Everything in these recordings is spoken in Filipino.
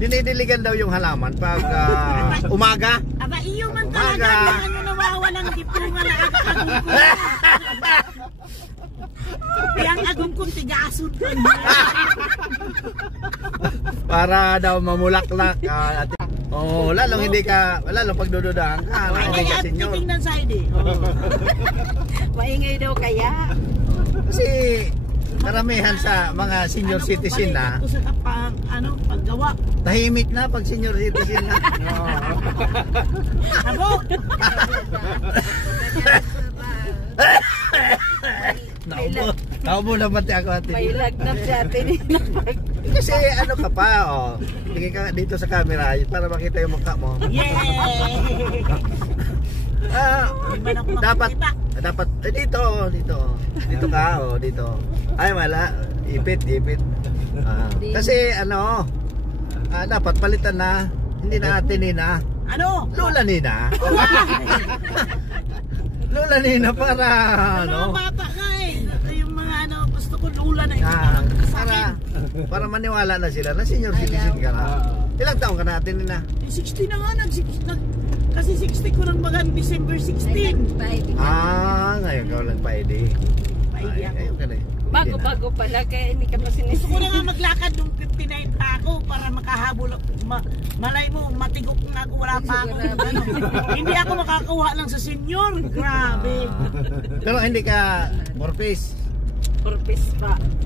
dinidiligan daw yung halaman pag umaga. Aba, iyo man talaga na ano nawawalan gipunga na agong ko. Yang agong kong tigasod ko. Para daw mamulaklak. Oh, lalong hindi ka, lalong pagdududahan ka. Hindi ka senyor. Titingnan sa hindi. Maingay daw kaya. Kasi karamihan sa mga senior citizen na paggawa. Tahimik na pag senior citizen na. Abo. Naubo na pati ako atin. May lagnat si atin. Kasi ano ka pa, oh. Tingin ka dito sa camera para makita yung mukha mo. Dapat dito ka, oh, dito. Ay wala, ipit. Kasi ano, dapat palitan na, hindi na Ate Nina. Ano? Lola Nina. Lola Nina para ano? Mga bata ka eh. Yung mga ano, gusto ko Lola na para maniwala na sila na senior citizen ka na. Ilang taon ka na Ate Nina? 60 na nga, kasi 60 ko nang bagan December 16. Ngayon ka lang pa-ID. Ngayon ka na. Bago pala, kaya hindi ka pa sinisisi. Gusto ko na nga maglakad nung 59 pa ako para makahabol. Malay mo, matigok na ako, wala pa ako. Hindi ako makakuha lang sa senior. Grabe. Pero hindi ka purpose?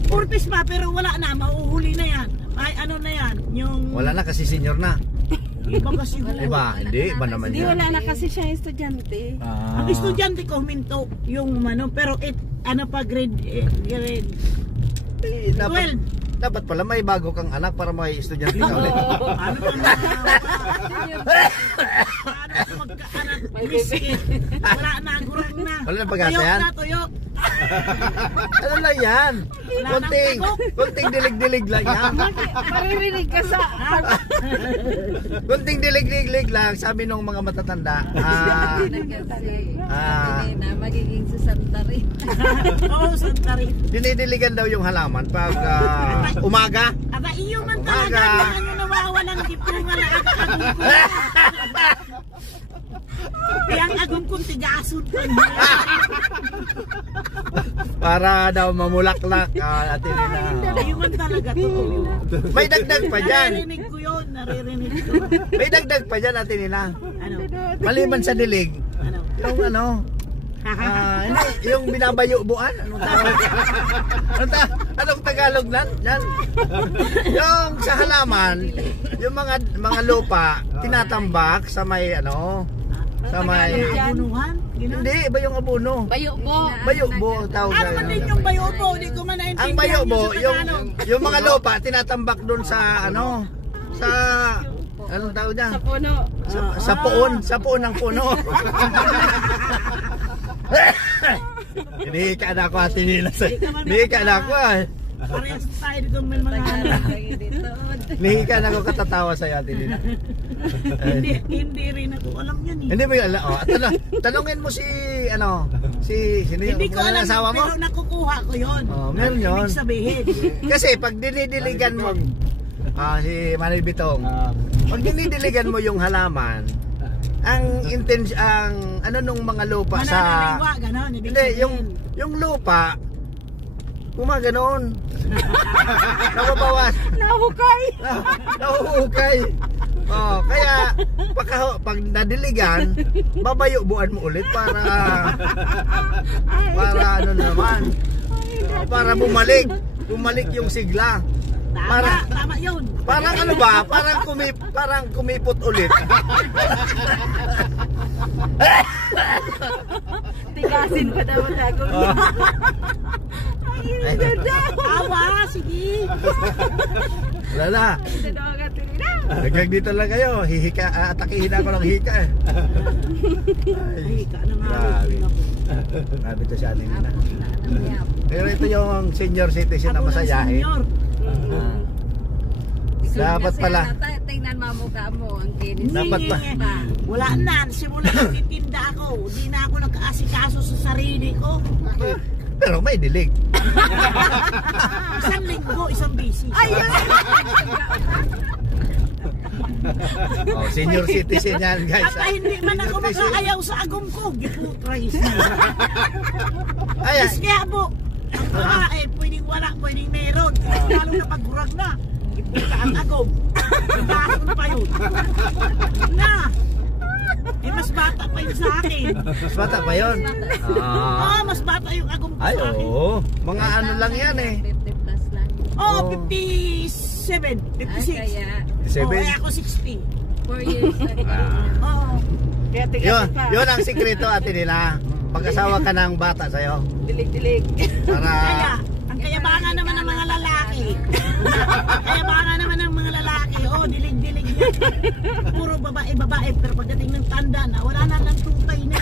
Purpose pa, pero wala na, mauhuli na yan. Ay, ano na yan, yung... Wala na kasi senior na. Iba kasi Iba, hindi, iba naman yan. Hindi, wala na kasi siya estudyante. Ang estudyante ko huminto yung ano, pero ano pa grade 12. Dapat pala may bago kang anak para may estudyante ka ulit. Ano pa magkaanak, miskin. Wala na, gurang na. Wala na pag-asa yan? Tuyok. Ano lang yan? Kunting dilig-dilig lang yan. Maririnig ka sa... Kunting dilig-dilig lang, sabi nung mga matatanda. Magiging susanta rin. Oo, santa rin. Dinidiligan daw yung halaman pag umaga. Aba, iyo man talaga na ano nawawalan gipunga na agong ko. Yang agong kong tigasod ko. Para daw mamulaklak Ate Nina. Iyo man talaga to. May dagdag pa dyan. Naririnig ko yun, naririnig ko. May dagdag pa dyan Ate Nina. Ano? Maliban sa dilig. Ano? Yung ano, hindi, yung binabayo-buan. Anong Tagalog nan? Yan. Yung sa halaman, yung mga lupa tinatambak sa may ano, sa may abunuhan? Hindi, ba yung abuno? Bayubo tawag. Ano man din yung bayubo? Hindi ko man naintindihan. Ang bayubo, yung mga lupa tinatambak doon sa ano, sa anong tawag niya? Sa puno. Sa puon ng puno. Hinihika na ako Ate Nina. Hinihika na ako Parehas tayo dito may mga hinihika na ako katatawa sa'yo Ate Nina. Hindi rin ako alam yan eh. Hindi mo yung alam. Tanungin mo si ano, sino yung hindi ko alam, asawa mo? pero nakukuha ko yun. Meron yun. Ibig sabihin. Kasi pag dinidiligan mo si Manny Bitong, pag dinidiligan mo yung halaman, ang ano nung mga lupa sa ganon, hindi yung lupa gumaganoon. Nababawas. Nahuhukay. Kaya pag nadiligan, babayubuan mo ulit para ano naman. Para bumalik yung sigla. Tama yun. Parang ano ba? Parang kumipot ulit. Tigasin pa daw ako. Ay, awa, sige. Wala na. Hanggang dito lang kayo. Atakihin ako ng hika eh. Hika na nga. Grabe to si Ate Nina. Pero ito yung senior citizen na masayahin. Dapat pala. Tingnan mamukha mo ang kinis. Dapat pa. Wala na. Simula nagtitinda ako. Hindi na ako nag-aasikaso sa sarili ko. Pero may dilig. Isang linggo, isang busy. Ayun. Oh, senior citizen yan, guys. At hindi man ako Senior citizen. makaayaw sa agom ko. Giputrais na. Ayan. Is kaya po, ang babae, pwedeng wala, pwedeng meron. Lalo na pagurag na. Iputa ang agom. Dason pa yun. Na! Eh, mas bata pa yun sa akin. Mas bata pa yun. Ah, mas bata yung agom ko Ay, sa akin. oo. Mga ano lang yan eh. 50 plus lang. Oh, Oh. 57, 56. Kaya Oh, eh, ako 60. 4 years na rin. Oo. Kaya Yun ang sikreto, ate nila. Pag-asawa ka ng bata sa'yo. Dilig-dilig. Para Ang kayabangan naman ng mga lalaki. Kayabangan naman ng mga lalaki. Oh, dilig-dilig yan. Puro babae-babae. Pero pagdating ng tanda na, wala na lang tungkay na.